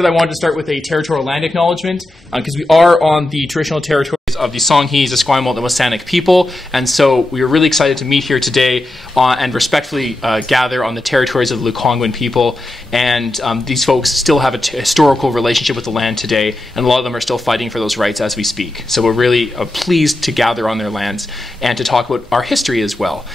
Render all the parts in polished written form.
I wanted to start with a territorial land acknowledgement because we are on the traditional territories of the Songhees, Esquimalt, and Wasanich people, and so we are really excited to meet here today and respectfully gather on the territories of the Lekwungen people. And these folks still have a historical relationship with the land today, and a lot of them are still fighting for those rights as we speak. So we're really pleased to gather on their lands and to talk about our history as well.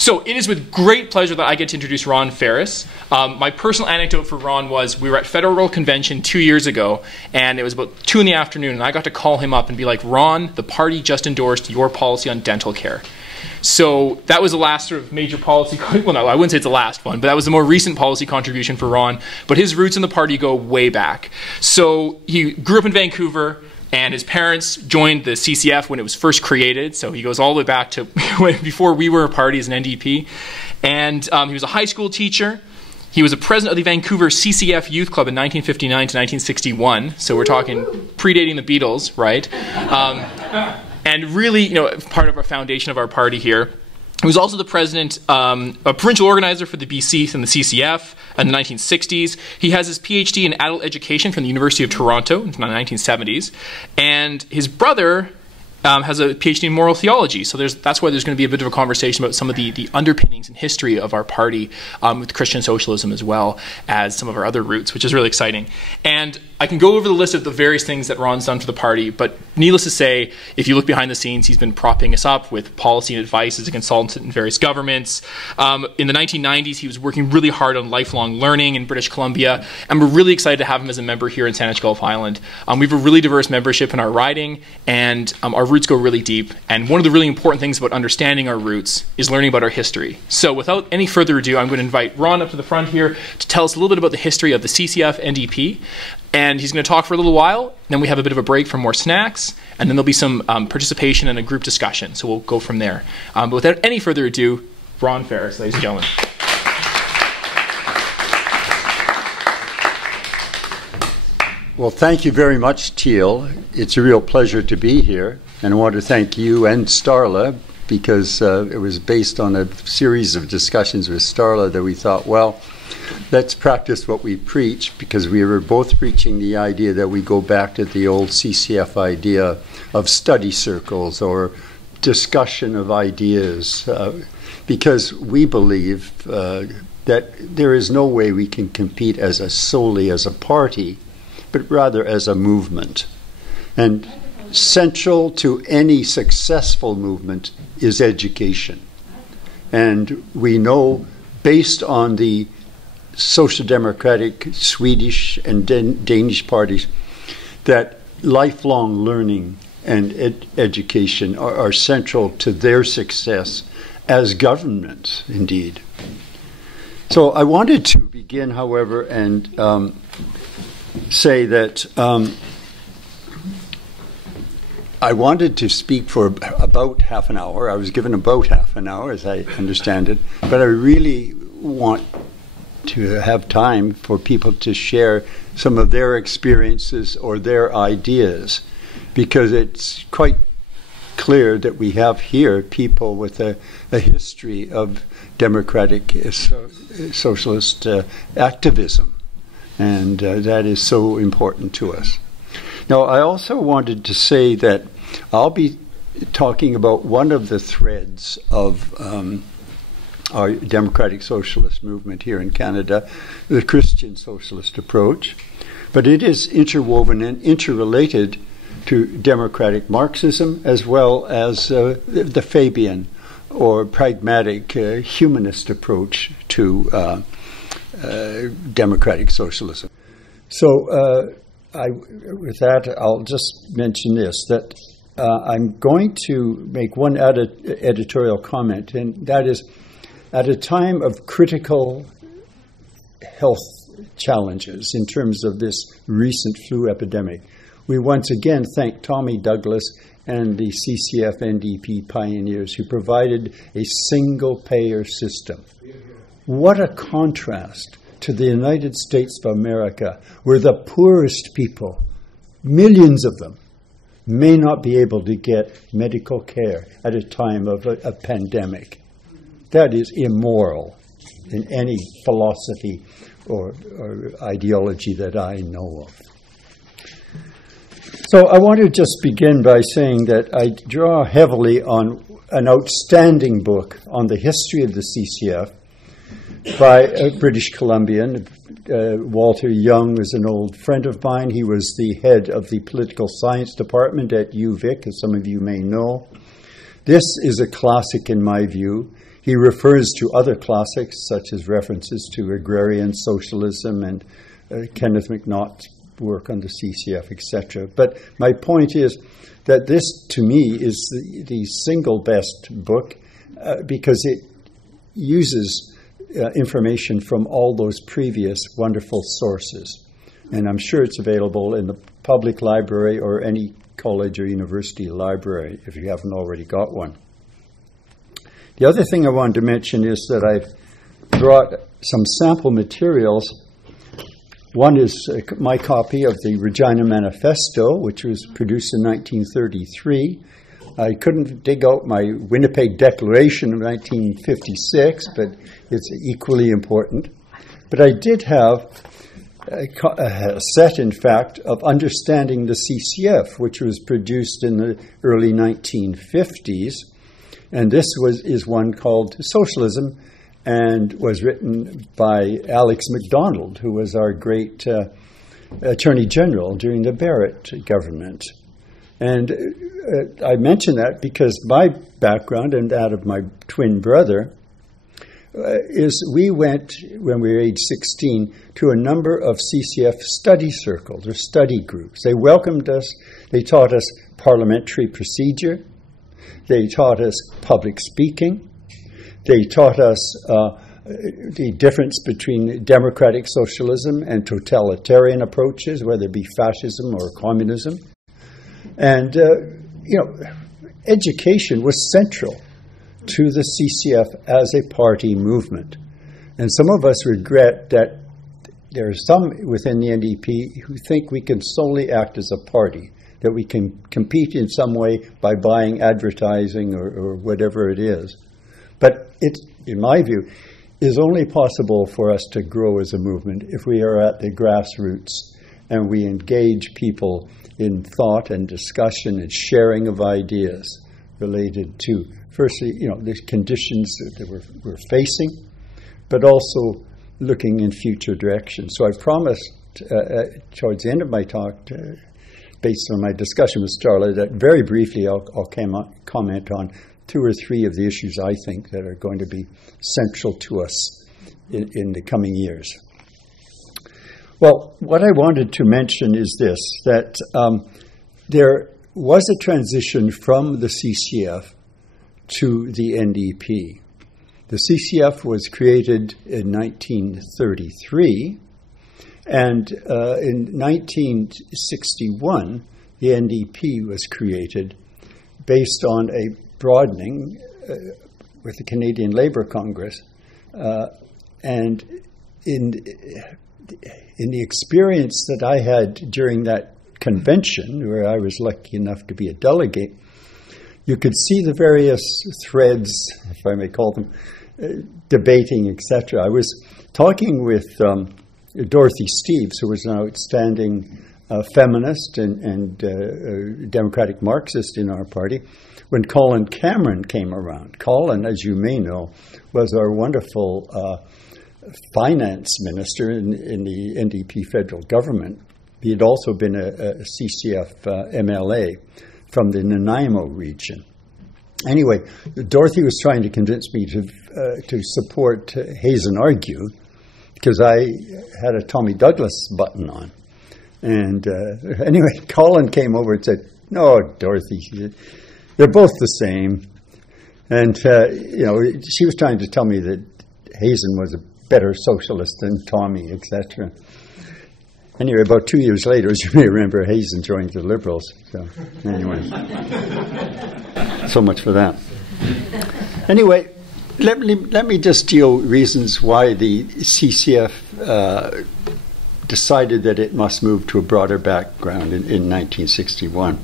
So it is with great pleasure that I get to introduce Ron Faris. My personal anecdote for Ron was we were at Federal Convention 2 years ago, and it was about 2 in the afternoon, and I got to call him up and be like, Ron, the party just endorsed your policy on dental care. So that was the last sort of major policy, well, no, I wouldn't say it's the last one, but that was the more recent policy contribution for Ron. But his roots in the party go way back. So he grew up in Vancouver, and his parents joined the CCF when it was first created, so he goes all the way back to before we were a party as an NDP. And he was a high school teacher. He was a president of the Vancouver CCF Youth Club in 1959 to 1961, so we're talking predating the Beatles, right? And really, you know, part of our foundation of our party here. He was also the president, a provincial organizer for the BC and the CCF in the 1960s. He has his PhD in adult education from the University of Toronto in the 1970s. And his brother has a PhD in moral theology. So that's why there's going to be a bit of a conversation about some of the underpinnings and history of our party with Christian socialism as well as some of our other roots, which is really exciting. And I can go over the list of the various things that Ron's done for the party, but needless to say, if you look behind the scenes, he's been propping us up with policy and advice as a consultant in various governments. In the 1990s, he was working really hard on lifelong learning in British Columbia, and we're really excited to have him as a member here in Saanich Gulf Island. We have a really diverse membership in our riding, and our roots go really deep, and one of the really important things about understanding our roots is learning about our history. So without any further ado, I'm going to invite Ron up to the front here to tell us a little bit about the history of the CCF NDP. And he's going to talk for a little while, then we have a bit of a break for more snacks, and then there'll be some participation and a group discussion, so we'll go from there. But without any further ado, Ron Faris, ladies and gentlemen. Well, thank you very much, Teal. It's a real pleasure to be here, and I want to thank you and Starla, because it was based on a series of discussions with Starla that we thought, well, let's practice what we preach, because we were both preaching the idea that we go back to the old CCF idea of study circles or discussion of ideas, because we believe that there is no way we can compete solely as a party, but rather as a movement. And central to any successful movement is education. And we know, based on the Social Democratic Swedish and Danish parties, that lifelong learning and education are central to their success as governments, indeed. So I wanted to begin, however, and say that I wanted to speak for about half an hour. I was given about half an hour, as I understand it, but I really want to have time for people to share some of their experiences or their ideas, because it's quite clear that we have here people with a history of democratic socialist activism, and that is so important to us. Now, I also wanted to say that I'll be talking about one of the threads of our democratic socialist movement here in Canada, the Christian socialist approach, but it is interwoven and interrelated to democratic Marxism as well as the Fabian or pragmatic humanist approach to democratic socialism. So with that, I'll just mention this, that I'm going to make one editorial comment, and that is, at a time of critical health challenges in terms of this recent flu epidemic, we once again thank Tommy Douglas and the CCF NDP pioneers who provided a single-payer system. What a contrast to the United States of America, where the poorest people, millions of them, may not be able to get medical care at a time of a pandemic. That is immoral in any philosophy or ideology that I know of. So I want to just begin by saying that I draw heavily on an outstanding book on the history of the CCF by a British Columbian. Walter Young was an old friend of mine. He was the head of the political science department at UVic, as some of you may know. This is a classic in my view. He refers to other classics, such as references to agrarian socialism and Kenneth McNaught's work on the CCF, etc. But my point is that this, to me, is the single best book because it uses information from all those previous wonderful sources. And I'm sure it's available in the public library or any college or university library if you haven't already got one. The other thing I wanted to mention is that I've brought some sample materials. One is my copy of the Regina Manifesto, which was produced in 1933. I couldn't dig out my Winnipeg Declaration of 1956, but it's equally important. But I did have a set, in fact, of Understanding the CCF, which was produced in the early 1950s. And this is one called Socialism, and was written by Alex MacDonald, who was our great Attorney General during the Barrett government. And I mention that because my background and that of my twin brother is we went, when we were age 16, to a number of CCF study circles or study groups. They welcomed us. They taught us parliamentary procedure. They taught us public speaking. They taught us the difference between democratic socialism and totalitarian approaches, whether it be fascism or communism. And, education was central to the CCF as a party movement. And some of us regret that there are some within the NDP who think we can solely act as a party, that we can compete in some way by buying advertising or whatever it is. But it, in my view, is only possible for us to grow as a movement if we are at the grassroots and we engage people in thought and discussion and sharing of ideas related to, firstly, the conditions that we're facing, but also looking in future directions. So I promised towards the end of my talk, based on my discussion with Starla, that very briefly I'll comment on 2 or 3 of the issues I think that are going to be central to us in the coming years. Well, what I wanted to mention is this, that there was a transition from the CCF to the NDP. The CCF was created in 1933, and in 1961, the NDP was created based on a broadening with the Canadian Labour Congress. And in the experience that I had during that convention, where I was lucky enough to be a delegate, you could see the various threads, if I may call them, debating, etc. I was talking with Dorothy Steeves, who was an outstanding feminist and democratic Marxist in our party, when Colin Cameron came around. Colin, as you may know, was our wonderful finance minister in the NDP federal government. He had also been a CCF MLA from the Nanaimo region. Anyway, Dorothy was trying to convince me to support Hazen Argue, because I had a Tommy Douglas button on. And anyway, Colin came over and said, "No, Dorothy, they're both the same." And, she was trying to tell me that Hazen was a better socialist than Tommy, etc. Anyway, about 2 years later, as you may remember, Hazen joined the Liberals. So, anyway, so much for that. Anyway, let me just deal reasons why the CCF decided that it must move to a broader background in 1961.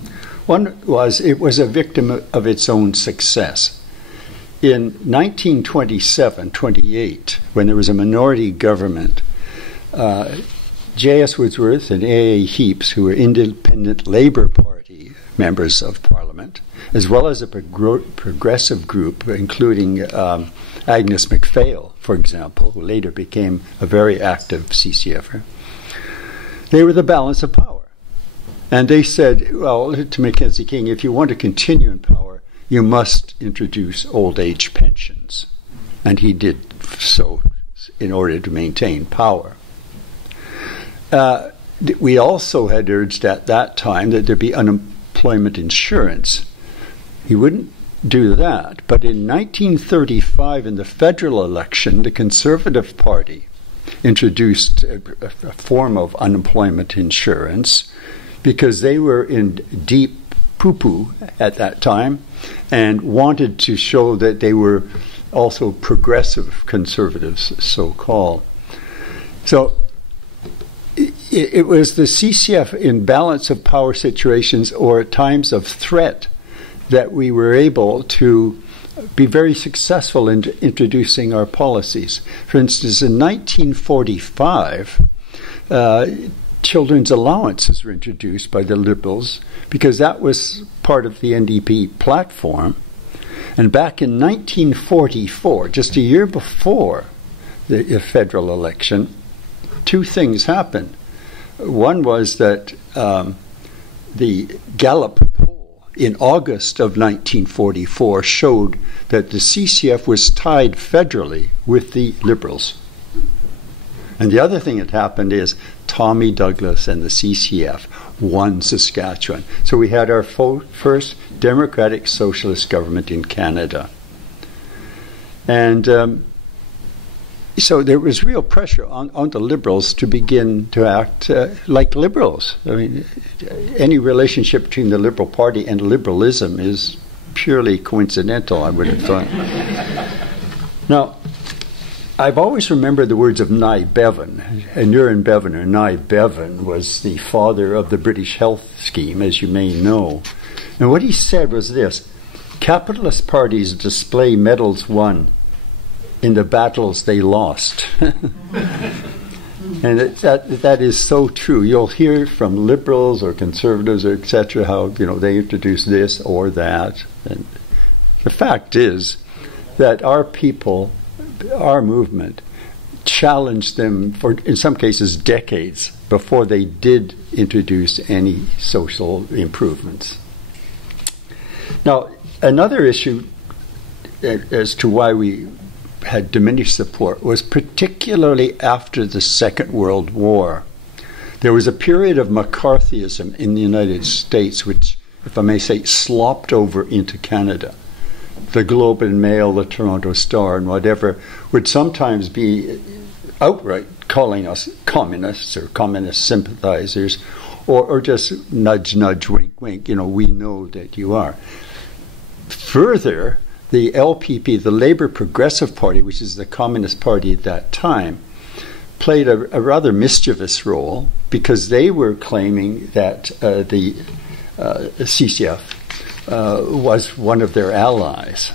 One was it was a victim of its own success. In 1927-28, when there was a minority government, J.S. Wordsworth and A.A. Heaps, who were Independent Labour Party members of Parliament, as well as a progressive group, including Agnes MacPhail, for example, who later became a very active CCFer. They were the balance of power. And they said, well, to Mackenzie King, if you want to continue in power, you must introduce old age pensions. And he did so in order to maintain power. We also had urged at that time that there be unemployment insurance. He wouldn't do that. But in 1935, in the federal election, the Conservative Party introduced a form of unemployment insurance because they were in deep poo-poo at that time and wanted to show that they were also progressive conservatives, so-called. So it was the CCF in balance of power situations or at times of threat that we were able to be very successful in introducing our policies. For instance, in 1945, children's allowances were introduced by the Liberals because that was part of the NDP platform. And back in 1944, just a year before the federal election, two things happened. One was that the Gallup poll in August of 1944 showed that the CCF was tied federally with the Liberals. And the other thing that happened is Tommy Douglas and the CCF won Saskatchewan. So we had our first democratic socialist government in Canada. And so there was real pressure on the Liberals to begin to act like Liberals. I mean, any relationship between the Liberal Party and liberalism is purely coincidental, I would have thought. Now, I've always remembered the words of Nye Bevan. Aneurin Bevan, or Nye Bevan, was the father of the British health scheme, as you may know. And what he said was this: capitalist parties display medals won in the battles they lost. And that is so true. You'll hear from liberals or conservatives or etc. how they introduce this or that. And the fact is that our people, our movement, challenged them for, in some cases, decades before they did introduce any social improvements. Now, another issue as to why we had diminished support was particularly after the Second World War. There was a period of McCarthyism in the United States which, if I may say, slopped over into Canada. The Globe and Mail, the Toronto Star, and whatever would sometimes be outright calling us communists or communist sympathizers, or just nudge, nudge, wink, wink, we know that you are. Further, the LPP, the Labour Progressive Party, which is the Communist Party at that time, played a rather mischievous role because they were claiming that the CCF was one of their allies.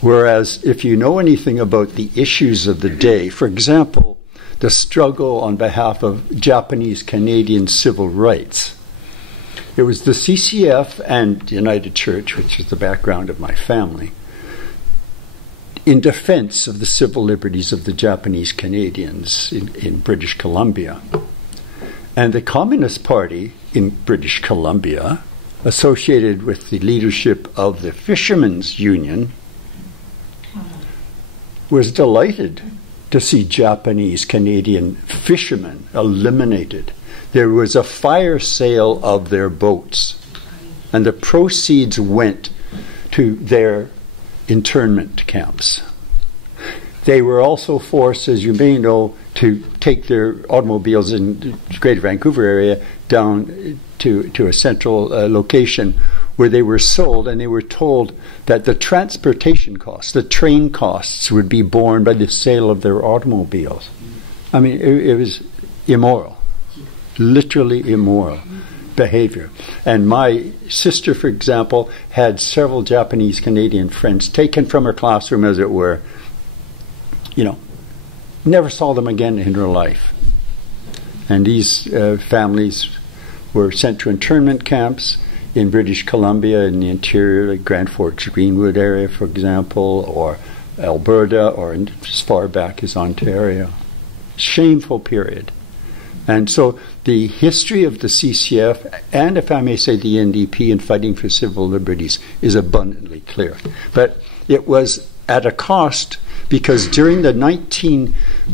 Whereas if you know anything about the issues of the day, for example, the struggle on behalf of Japanese Canadian civil rights, it was the CCF and United Church, which is the background of my family, in defense of the civil liberties of the Japanese Canadians in British Columbia. And the Communist Party in British Columbia, associated with the leadership of the Fishermen's Union, was delighted to see Japanese Canadian fishermen eliminated. There was a fire sale of their boats, and the proceeds went to their internment camps. They were also forced, as you may know, to take their automobiles in the Greater Vancouver area down to a central location where they were sold, and they were told that the transportation costs, the train costs, would be borne by the sale of their automobiles. I mean, it was immoral, literally immoral behavior. And my sister, for example, had several Japanese Canadian friends taken from her classroom, as it were. Never saw them again in her life. And these families were sent to internment camps in British Columbia, in the interior, like Grand Forks, Greenwood area, for example, or Alberta, or as far back as Ontario. Shameful period. And so the history of the CCF, and if I may say the NDP in fighting for civil liberties, is abundantly clear. But it was at a cost, because during the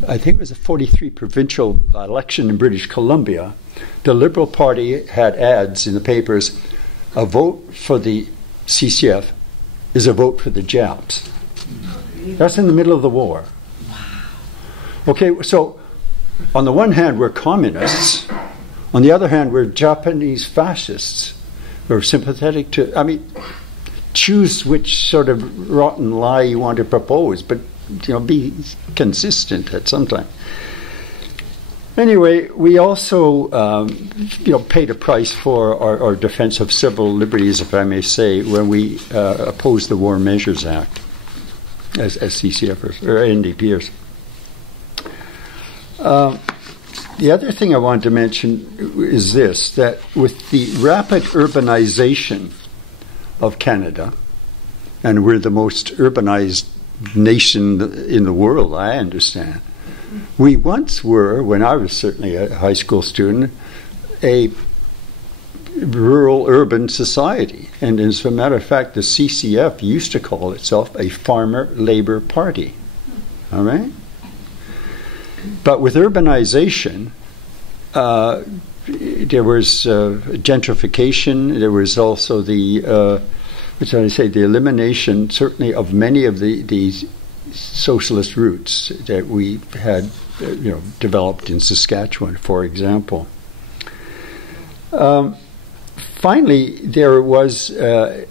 I think it was a 43 provincial election in British Columbia, the Liberal Party had ads in the papers, a vote for the CCF is a vote for the Japs. That's in the middle of the war. Okay, so on the one hand, we're communists. On the other hand, we're Japanese fascists. We're sympathetic to, I mean, choose which sort of rotten lie you want to propose, but be consistent at some time. Anyway, we also, paid a price for our defense of civil liberties, if I may say, when we opposed the War Measures Act as CCFers or NDPers. The other thing I wanted to mention is this, that with the rapid urbanization of Canada, and we're the most urbanized nation in the world, I understand, we once were, when I was certainly a high school student, a rural-urban society. And as a matter of fact, the CCF used to call itself a farmer labor party. All right? But with urbanization, there was gentrification. There was also the elimination, certainly, of many of the socialist roots that we had, developed in Saskatchewan, for example. Finally, there was a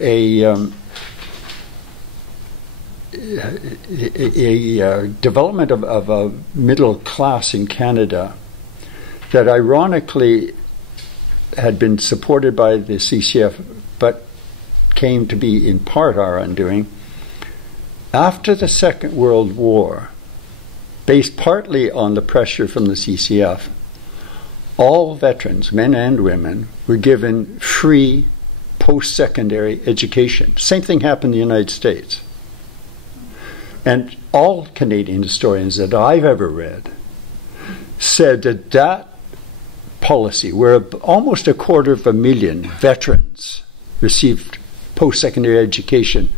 development of a middle class in Canada that ironically had been supported by the CCF, but came to be in part our undoing. After the Second World War, based partly on the pressure from the CCF, all veterans, men and women, were given free post-secondary education. Same thing happened in the United States. And all Canadian historians that I've ever read said that that policy, where almost 250,000 veterans received post-secondary education,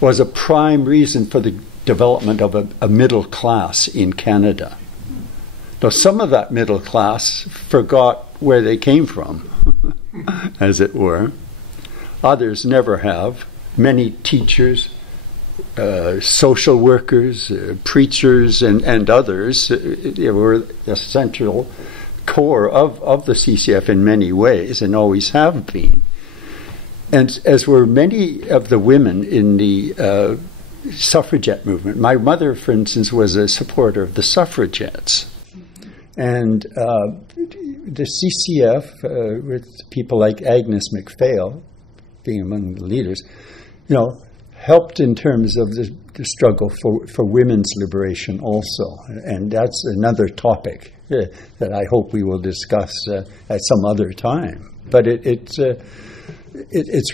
was a prime reason for the development of a middle class in Canada. Now, some of that middle class forgot where they came from, as it were. Others never have. Many teachers, social workers, preachers, and others were the central core of the CCF in many ways, and always have been. And as were many of the women in the suffragette movement. My mother, for instance, was a supporter of the suffragettes. And the CCF, with people like Agnes MacPhail being among the leaders, helped in terms of the struggle for women's liberation also. And that's another topic that I hope we will discuss at some other time. But it's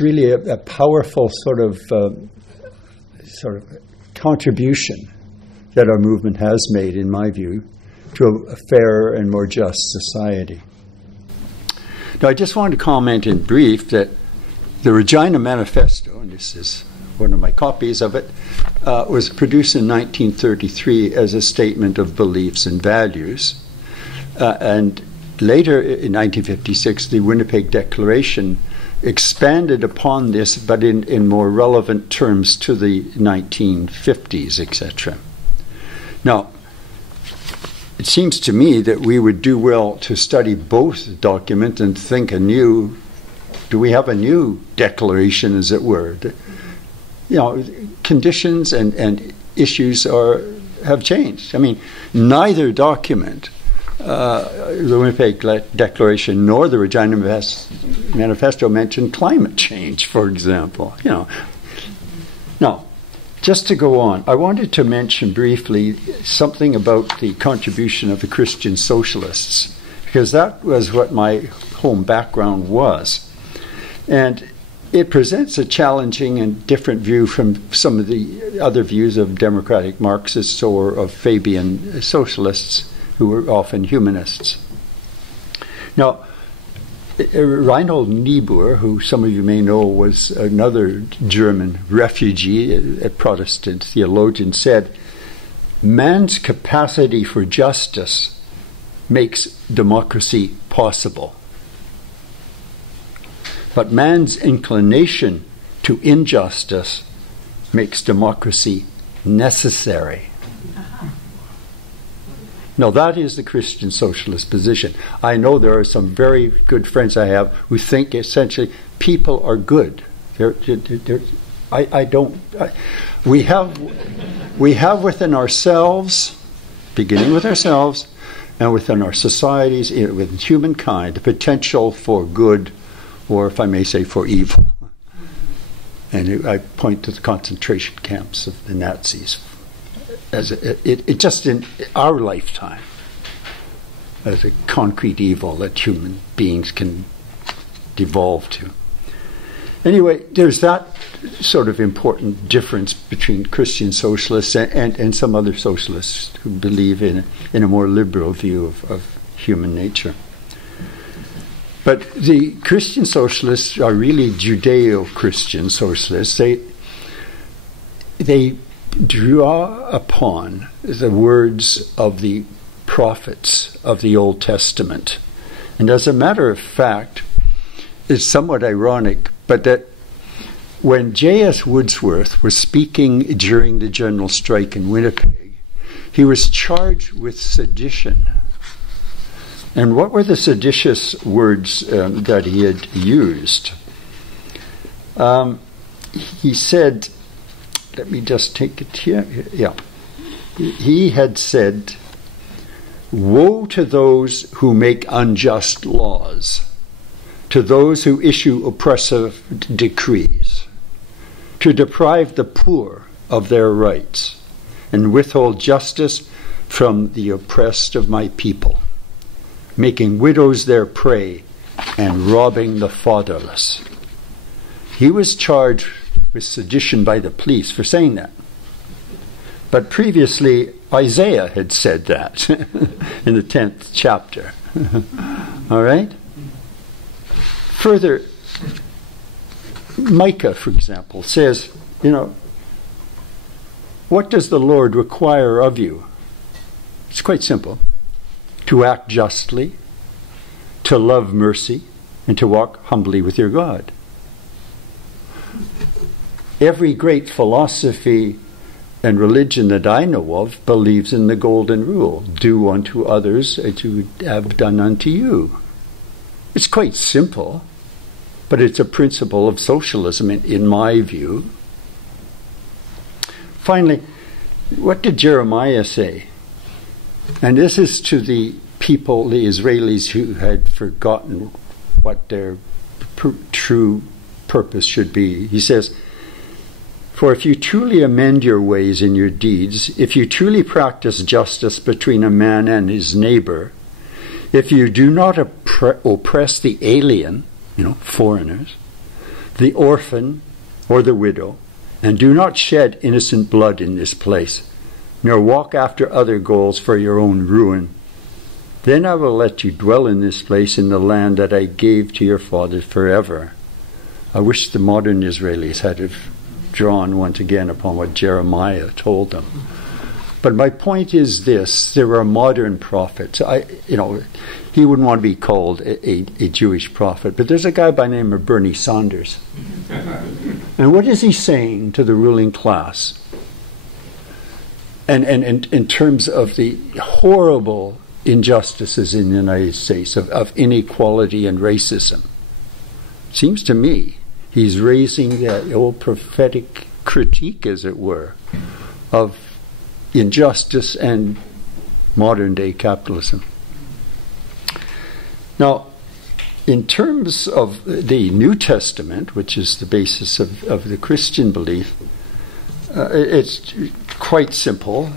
really a powerful sort of contribution that our movement has made, in my view, to a fairer and more just society. Now, I just wanted to comment in brief that the Regina Manifesto, and this is one of my copies of it, was produced in 1933 as a statement of beliefs and values. And later, in 1956, the Winnipeg Declaration expanded upon this, but in more relevant terms to the 1950s, etc. Now, it seems to me that we would do well to study both documents and think anew. Do we have a new declaration, as it were? Conditions and issues have changed. I mean, neither document, the Winnipeg Declaration nor the Regina Manifesto, mentioned climate change, for example. Now, just to go on, I wanted to mention briefly something about the contribution of the Christian socialists because that was what my home background was. And it presents a challenging and different view from some of the other views of democratic Marxists or of Fabian socialists, who were often humanists. Now, Reinhold Niebuhr, who some of you may know was another German refugee, a Protestant theologian, said, "Man's capacity for justice makes democracy possible. But man's inclination to injustice makes democracy necessary." Now, that is the Christian socialist position. I know there are some very good friends I have who think essentially people are good. We have within ourselves, beginning with ourselves, and within our societies, within humankind, the potential for good, or if I may say, for evil. And I point to the concentration camps of the Nazis as it just in our lifetime as a concrete evil that human beings can devolve to. Anyway, there's that sort of important difference between Christian socialists and some other socialists who believe in a more liberal view of human nature. But the Christian socialists are really Judeo-Christian socialists. They draw upon the words of the prophets of the Old Testament. And as a matter of fact, it's somewhat ironic, but that when J.S. Wordsworth was speaking during the general strike in Winnipeg, he was charged with sedition. And what were the seditious words that he had used? He said, let me just take it here. Yeah. He had said, "Woe to those who make unjust laws, to those who issue oppressive decrees, to deprive the poor of their rights, and withhold justice from the oppressed of my people, making widows their prey, and robbing the fatherless." He was charged with sedition by the police for saying that. But previously, Isaiah had said that in the 10th chapter. All right? Further, Micah, for example, says, what does the Lord require of you? It's quite simple. To act justly, to love mercy, and to walk humbly with your God. Every great philosophy and religion that I know of believes in the golden rule. Do unto others as you would have done unto you. It's quite simple, but it's a principle of socialism in my view. Finally, what did Jeremiah say? And this is to the people, the Israelis, who had forgotten what their true purpose should be. He says, "For if you truly amend your ways and your deeds, if you truly practice justice between a man and his neighbor, if you do not oppress the alien," foreigners, "the orphan or the widow, and do not shed innocent blood in this place, nor walk after other goals for your own ruin, then I will let you dwell in this place in the land that I gave to your fathers forever." I wish the modern Israelis had drawn once again upon what Jeremiah told them. But my point is this: there are modern prophets. He wouldn't want to be called a Jewish prophet, but there's a guy by the name of Bernie Sanders. And what is he saying to the ruling class? And in terms of the horrible injustices in the United States, of inequality and racism, seems to me he's raising that old prophetic critique, as it were, of injustice and modern-day capitalism. Now, in terms of the New Testament, which is the basis of the Christian belief, it's quite simple.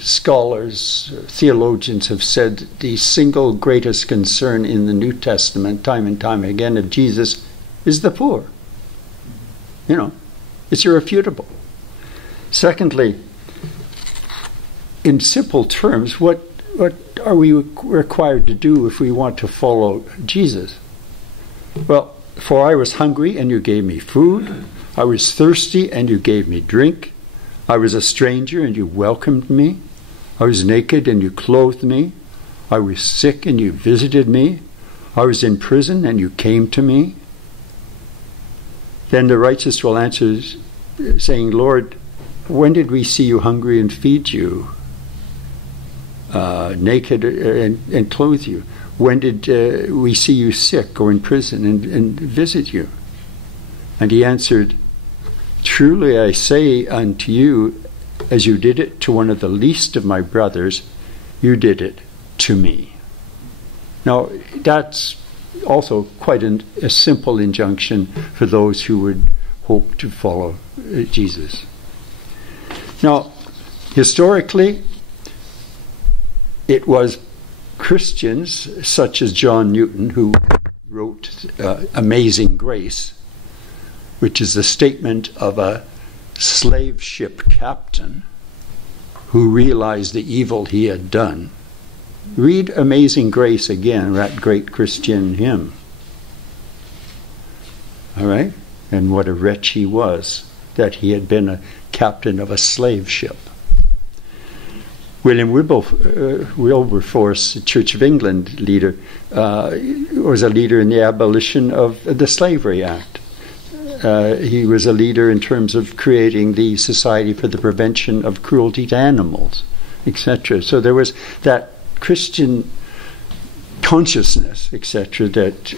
scholars, theologians have said the single greatest concern in the New Testament, time and time again, of Jesus is the poor. You know, it's irrefutable. Secondly, in simple terms, what are we required to do if we want to follow Jesus? Well, for I was hungry and you gave me food. I was thirsty and you gave me drink. I was a stranger and you welcomed me. I was naked and you clothed me. I was sick and you visited me. I was in prison and you came to me. Then the righteous will answer, saying, Lord, when did we see you hungry and feed you? Naked and clothe you? When did we see you sick or in prison and visit you? And he answered, truly I say unto you, as you did it to one of the least of my brothers, you did it to me. Now, that's also quite a simple injunction for those who would hope to follow Jesus. Now, historically, it was Christians such as John Newton who wrote Amazing Grace, which is the statement of a slave ship captain who realized the evil he had done. Read Amazing Grace again, that great Christian hymn. All right? And what a wretch he was, that he had been a captain of a slave ship. William Wilberforce, the Church of England leader, was a leader in the abolition of the Slavery Act. He was a leader in terms of creating the Society for the Prevention of Cruelty to Animals, etc. So there was that Christian consciousness, etc., that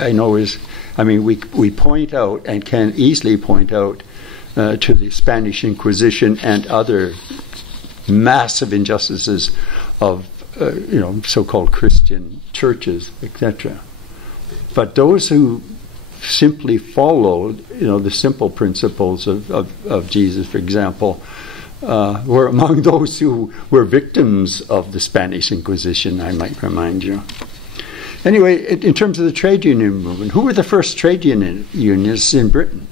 I know is, I mean, we point out and can easily point out to the Spanish Inquisition and other massive injustices of, so-called Christian churches, etc. But those who simply followed, the simple principles of Jesus, for example, were among those who were victims of the Spanish Inquisition, I might remind you. Anyway, in terms of the trade union movement, who were the first trade unionists in Britain?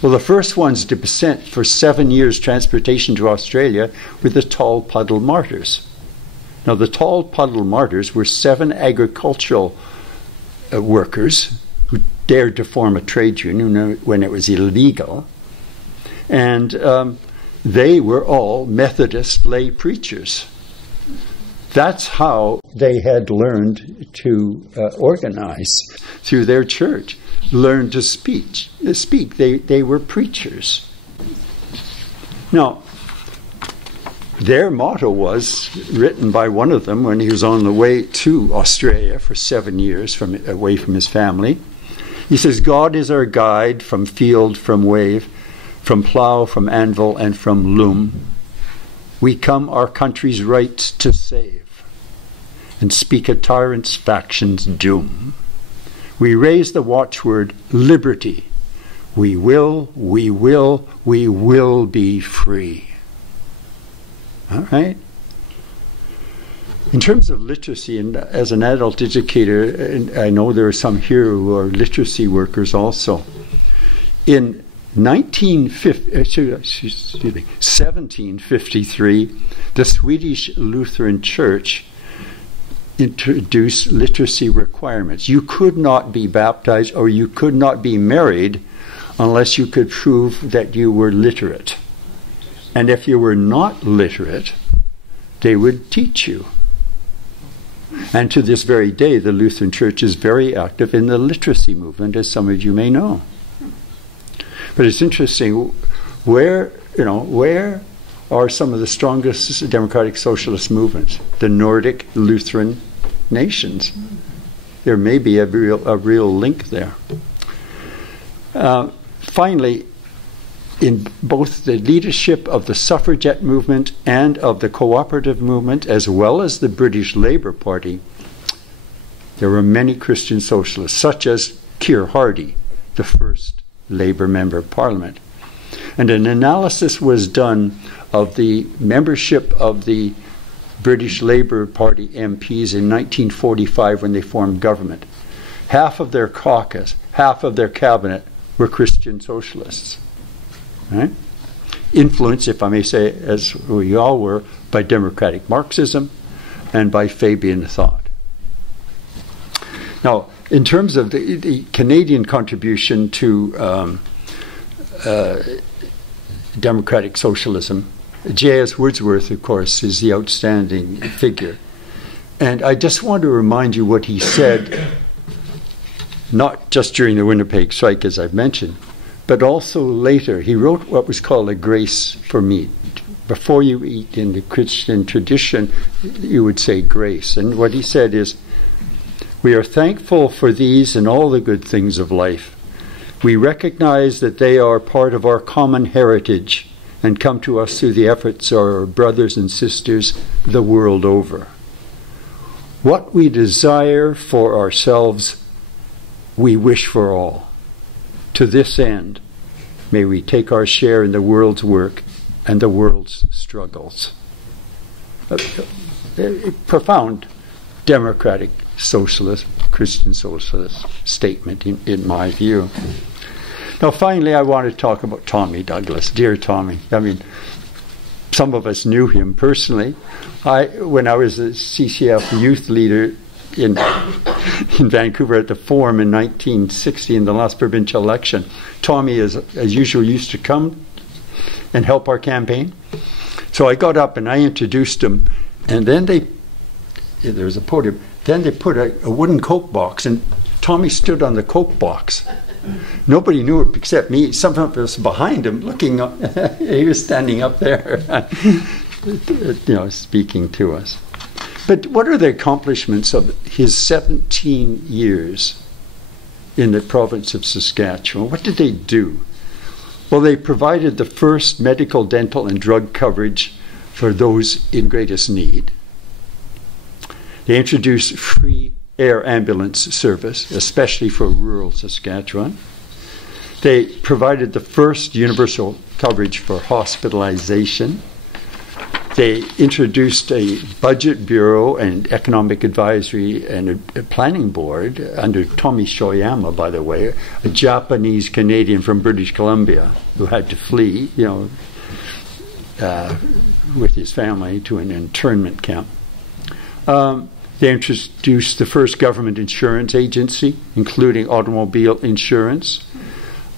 Well, the first ones to sent for 7 years transportation to Australia were the Tall Puddle Martyrs. Now, the Tall Puddle Martyrs were 7 agricultural workers who dared to form a trade union when it was illegal. And they were all Methodist lay preachers. That's how they had learned to organize through their church, learned to speak. They were preachers. Now, their motto was written by one of them when he was on the way to Australia for 7 years away from his family. He says, God is our guide from field, from wave, from plough, from anvil, and from loom. We come our country's rights to save and speak a tyrant's faction's doom. We raise the watchword liberty. We will be free. All right? In terms of literacy, and as an adult educator, and I know there are some here who are literacy workers also. In 1753, the Swedish Lutheran Church introduced literacy requirements. You could not be baptized or you could not be married unless you could prove that you were literate. And if you were not literate, they would teach you. And to this very day, the Lutheran Church is very active in the literacy movement, as some of you may know. But it's interesting, where are some of the strongest democratic socialist movements? The Nordic Lutheran nations. There may be a real link there. Finally, in both the leadership of the suffragette movement and of the cooperative movement, as well as the British Labour Party, there were many Christian socialists, such as Keir Hardie, the first Labour Member of Parliament. And an analysis was done of the membership of the British Labour Party MPs in 1945 when they formed government. Half of their caucus, half of their cabinet were Christian socialists. Right? Influenced, if I may say, as we all were, by democratic Marxism and by Fabian thought. Now, in terms of the Canadian contribution to democratic socialism, J.S. Wordsworth, of course, is the outstanding figure. And I just want to remind you what he said, not just during the Winnipeg strike, as I've mentioned, but also later. He wrote what was called a grace for meat. Before you eat, in the Christian tradition, you would say grace. And what he said is, we are thankful for these and all the good things of life. We recognize that they are part of our common heritage and come to us through the efforts of our brothers and sisters the world over. What we desire for ourselves, we wish for all. To this end, may we take our share in the world's work and the world's struggles. A profound democratic socialist, Christian socialist statement in my view. Now, finally, I want to talk about Tommy Douglas. Dear Tommy. I mean, some of us knew him personally. When I was a CCF youth leader in Vancouver at the Forum in 1960 in the last provincial election, Tommy, as usual, used to come and help our campaign. So I got up and I introduced him, and then there was a podium. Then they put a wooden Coke box, and Tommy stood on the Coke box. Nobody knew it except me. Some of us behind him looking up. He was standing up there, speaking to us. But what are the accomplishments of his 17 years in the province of Saskatchewan? What did they do? Well, they provided the first medical, dental, and drug coverage for those in greatest need. They introduced free air ambulance service, especially for rural Saskatchewan. They provided the first universal coverage for hospitalization. They introduced a budget bureau and economic advisory and a planning board under Tommy Shoyama, by the way, a Japanese Canadian from British Columbia who had to flee, with his family to an internment camp. They introduced the first government insurance agency, including automobile insurance.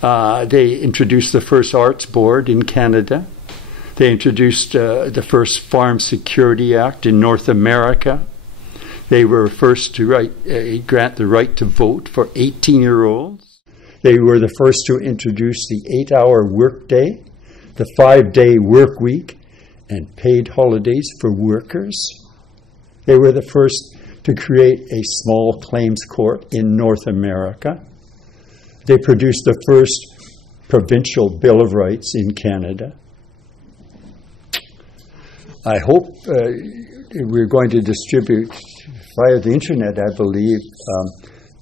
They introduced the first arts board in Canada. They introduced the first Farm Security Act in North America. They were first to grant the right to vote for 18-year-olds. They were the first to introduce the 8-hour workday, the 5-day work week, and paid holidays for workers. They were the first to create a small claims court in North America. They produced the first provincial Bill of Rights in Canada. I hope we're going to distribute via the internet, I believe,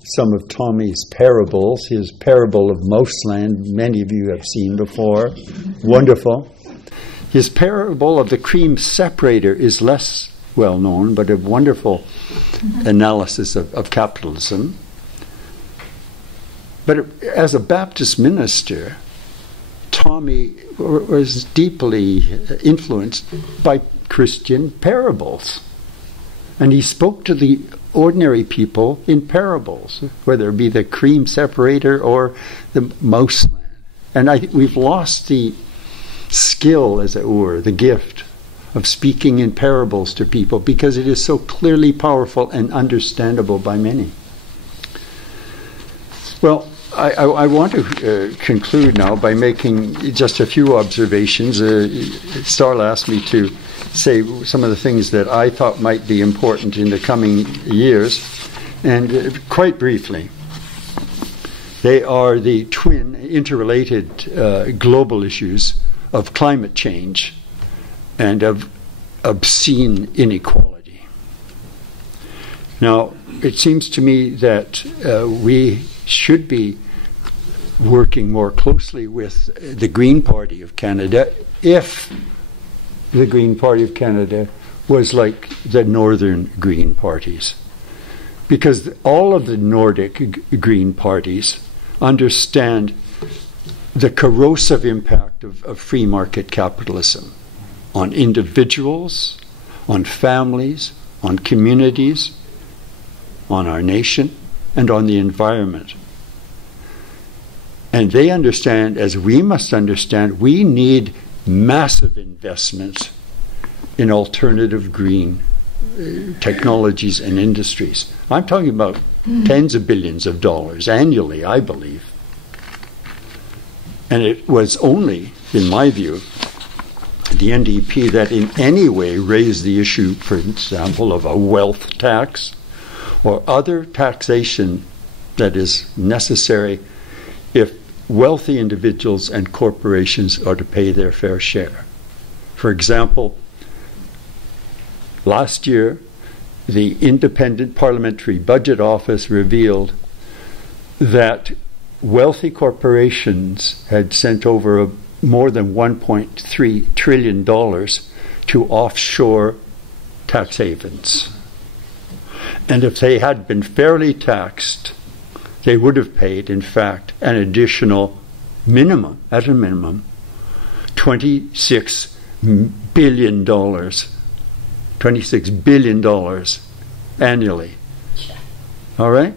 some of Tommy's parables. His parable of Mouseland, many of you have seen before. Wonderful. His parable of the cream separator is less well known, but a wonderful analysis of capitalism. But as a Baptist minister, Tommy was deeply influenced by Christian parables. And he spoke to the ordinary people in parables, whether it be the cream separator or the Mouseland. And we've lost the skill, as it were, the gift of speaking in parables to people because it is so clearly powerful and understandable by many. Well, I want to conclude now by making just a few observations. Starla asked me to say some of the things that I thought might be important in the coming years. And quite briefly, they are the twin interrelated global issues of climate change and of obscene inequality. Now, it seems to me that we should be working more closely with the Green Party of Canada if the Green Party of Canada was like the Northern Green parties. Because all of the Nordic Green parties understand the corrosive impact of free market capitalism on individuals, on families, on communities, on our nation, and on the environment. And they understand, as we must understand, we need massive investments in alternative green technologies and industries. I'm talking about tens of billions of dollars annually, I believe. And it was only, in my view, the NDP that in any way raised the issue, for example, of a wealth tax or other taxation that is necessary if wealthy individuals and corporations are to pay their fair share. For example, last year, the Independent Parliamentary Budget Office revealed that wealthy corporations had sent over more than $1.3 trillion to offshore tax havens. And if they had been fairly taxed, they would have paid, in fact, an additional minimum, at a minimum, $26 billion. $26 billion annually. All right?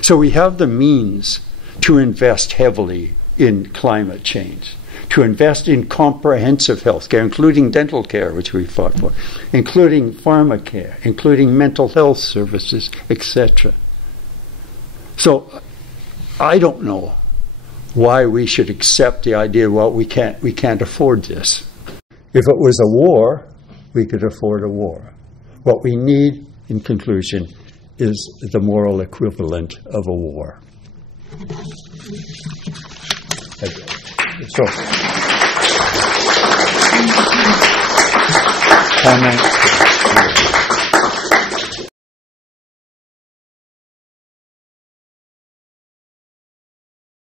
So we have the means to invest heavily in climate change, to invest in comprehensive health care, including dental care, which we fought for, including pharma care, including mental health services, etc. So I don't know why we should accept the idea, well, we can't afford this. If it was a war, we could afford a war. What we need, in conclusion, is the moral equivalent of a war. So, comment.